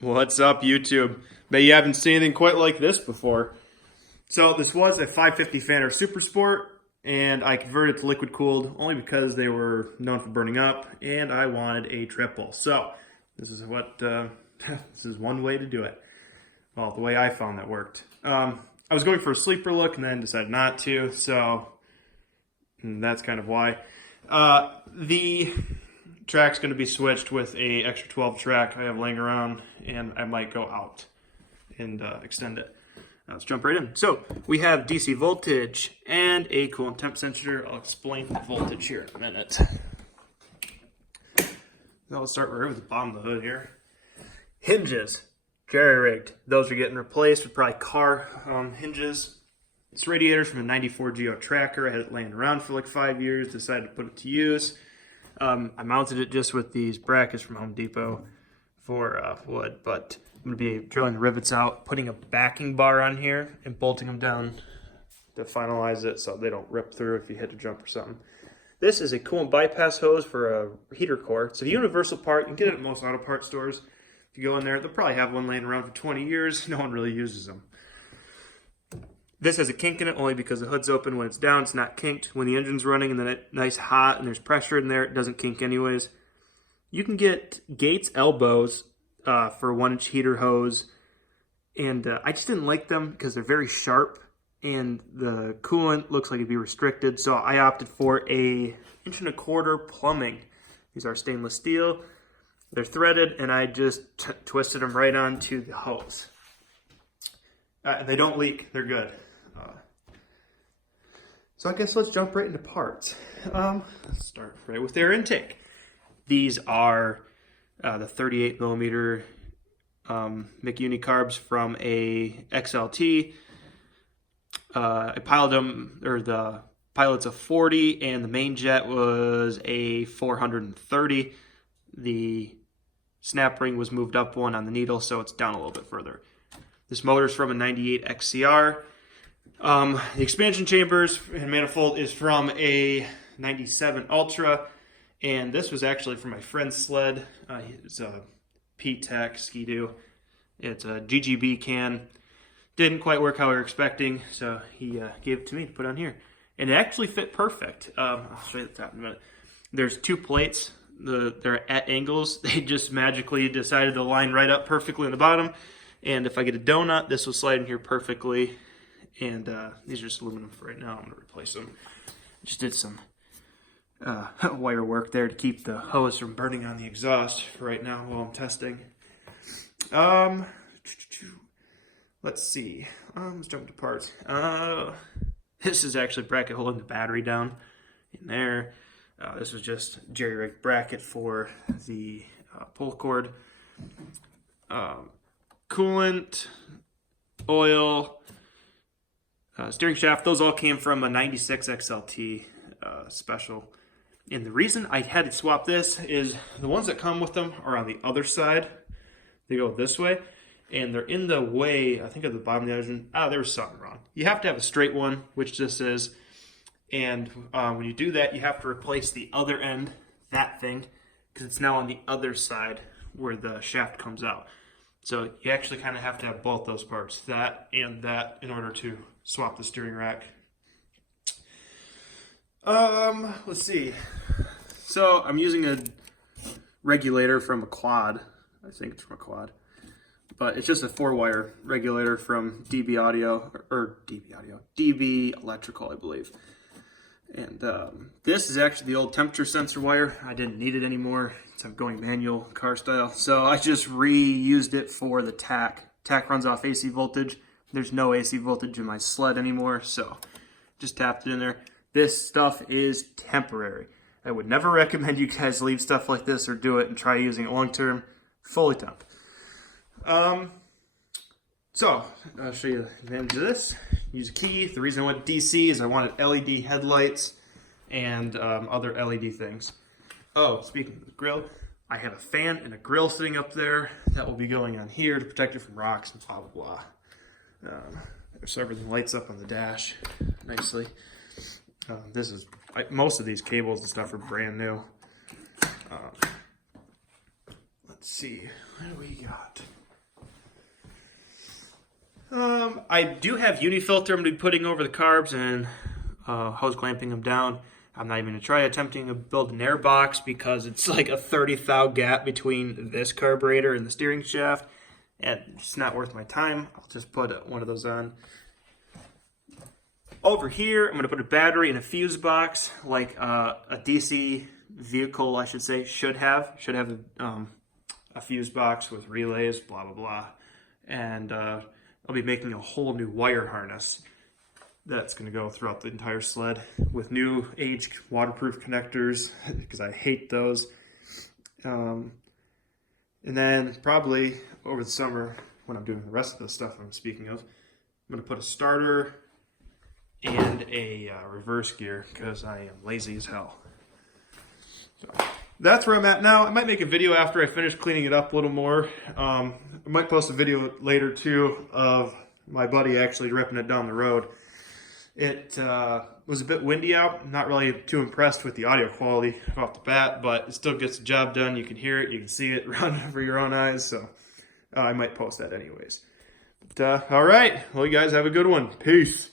What's up, YouTube? Bet you haven't seen anything quite like this before. So this was a 550 Fanner Supersport, and I converted it to liquid cooled only because they were known for burning up, and I wanted a triple. So this is what this is one way to do it. Well, the way I found that worked. I was going for a sleeper look and then decided not to, so that's kind of why. The track's going to be switched with a extra 12 track I have laying around, and I might go out and extend it. Let's jump right in. So we have DC voltage and a coolant temp sensor. I'll explain the voltage here in a minute. Now let's start right with the bottom of the hood here. Hinges, jerry-rigged. Those are getting replaced with probably car hinges. This radiator's from a 94 Geo Tracker. I had it laying around for like 5 years, decided to put it to use. I mounted it just with these brackets from Home Depot for wood, but I'm going to be drilling the rivets out, putting a backing bar on here, and bolting them down to finalize it so they don't rip through if you hit a jump or something. This is a coolant bypass hose for a heater core. It's a universal part. You can get it at most auto parts stores. If you go in there, they'll probably have one laying around for 20 years. No one really uses them. This has a kink in it only because the hood's open. When it's down, it's not kinked. When the engine's running and then it's nice hot and there's pressure in there, it doesn't kink anyways. You can get Gates elbows for a 1-inch heater hose, and I just didn't like them because they're very sharp and the coolant looks like it'd be restricted, so I opted for a 1.25" plumbing. These are stainless steel. They're threaded, and I just twisted them right onto the hose. They don't leak. They're good. So I guess let's jump right into parts. Let's start right with their intake. These are the 38 millimeter McUnicarbs from a XLT. I piled them, or the pilot's a 40, and the main jet was a 430. The snap ring was moved up one on the needle, so it's down a little bit further. This motor's from a 98 XCR. The expansion chambers and manifold is from a 97 Ultra, and this was actually from my friend's sled. It's a P-Tech Ski-Doo. It's a GGB can. Didn't quite work how we were expecting, so he gave it to me to put on here. And it actually fit perfect. I'll show you the top in a minute. There's two plates. They're at angles. They just magically decided to line right up perfectly in the bottom. And if I get a donut, this will slide in here perfectly. And these are just aluminum for right now. I'm going to replace them. Just did some wire work there to keep the hose from burning on the exhaust for right now while I'm testing. Let's see. Let's jump to parts. This is actually a bracket holding the battery down in there. This was just jerry-rigged bracket for the pull cord. Coolant, oil, steering shaft, those all came from a 96 XLT special. And the reason I had to swap this is the ones that come with them are on the other side. They go this way, and they're in the way, I think, of the bottom of the engine. There was something wrong. You have to have a straight one, which this is. And when you do that, you have to replace the other end, that thing, because it's now on the other side where the shaft comes out. So you actually kind of have to have both those parts, that and that, in order to swap the steering rack. Let's see. So I'm using a regulator from a quad. I think it's from a quad. But it's just a 4-wire regulator from DB Audio, or DB Electrical, I believe. And this is actually the old temperature sensor wire. I didn't need it anymore. I'm going manual car style. So I just reused it for the tach. Tach runs off AC voltage. There's no AC voltage in my sled anymore, so just tapped it in there. This stuff is temporary. I would never recommend you guys leave stuff like this or do it and try using it long term. Fully temp. So I'll show you the advantage of this. Use a key. The reason I went DC is I wanted LED headlights and other LED things. Oh, speaking of the grill, I have a fan and a grill sitting up there that will be going on here to protect it from rocks and blah, blah, blah. So everything lights up on the dash nicely. Most of these cables and stuff are brand new. Let's see, what do we got? I do have Unifilter I'm going to be putting over the carbs and hose clamping them down. I'm not even going to try attempting to build an air box because it's like a 30 thou gap between this carburetor and the steering shaft. And it's not worth my time. I'll just put one of those on. Over here, I'm going to put a battery and a fuse box like a DC vehicle, I should say, should have. Should have a fuse box with relays, blah, blah, blah. And I'll be making a whole new wire harness that's going to go throughout the entire sled with new age waterproof connectors because I hate those. And then probably over the summer when I'm doing the rest of the stuff I'm speaking of, I'm going to put a starter and a reverse gear because I am lazy as hell. So that's where I'm at now. I might make a video after I finish cleaning it up a little more. I might post a video later too of my buddy actually ripping it down the road. It was a bit windy out. I'm not really too impressed with the audio quality off the bat, but it still gets the job done. You can hear it, you can see it run over your own eyes, so I might post that anyways. But, all right, well, you guys have a good one. Peace.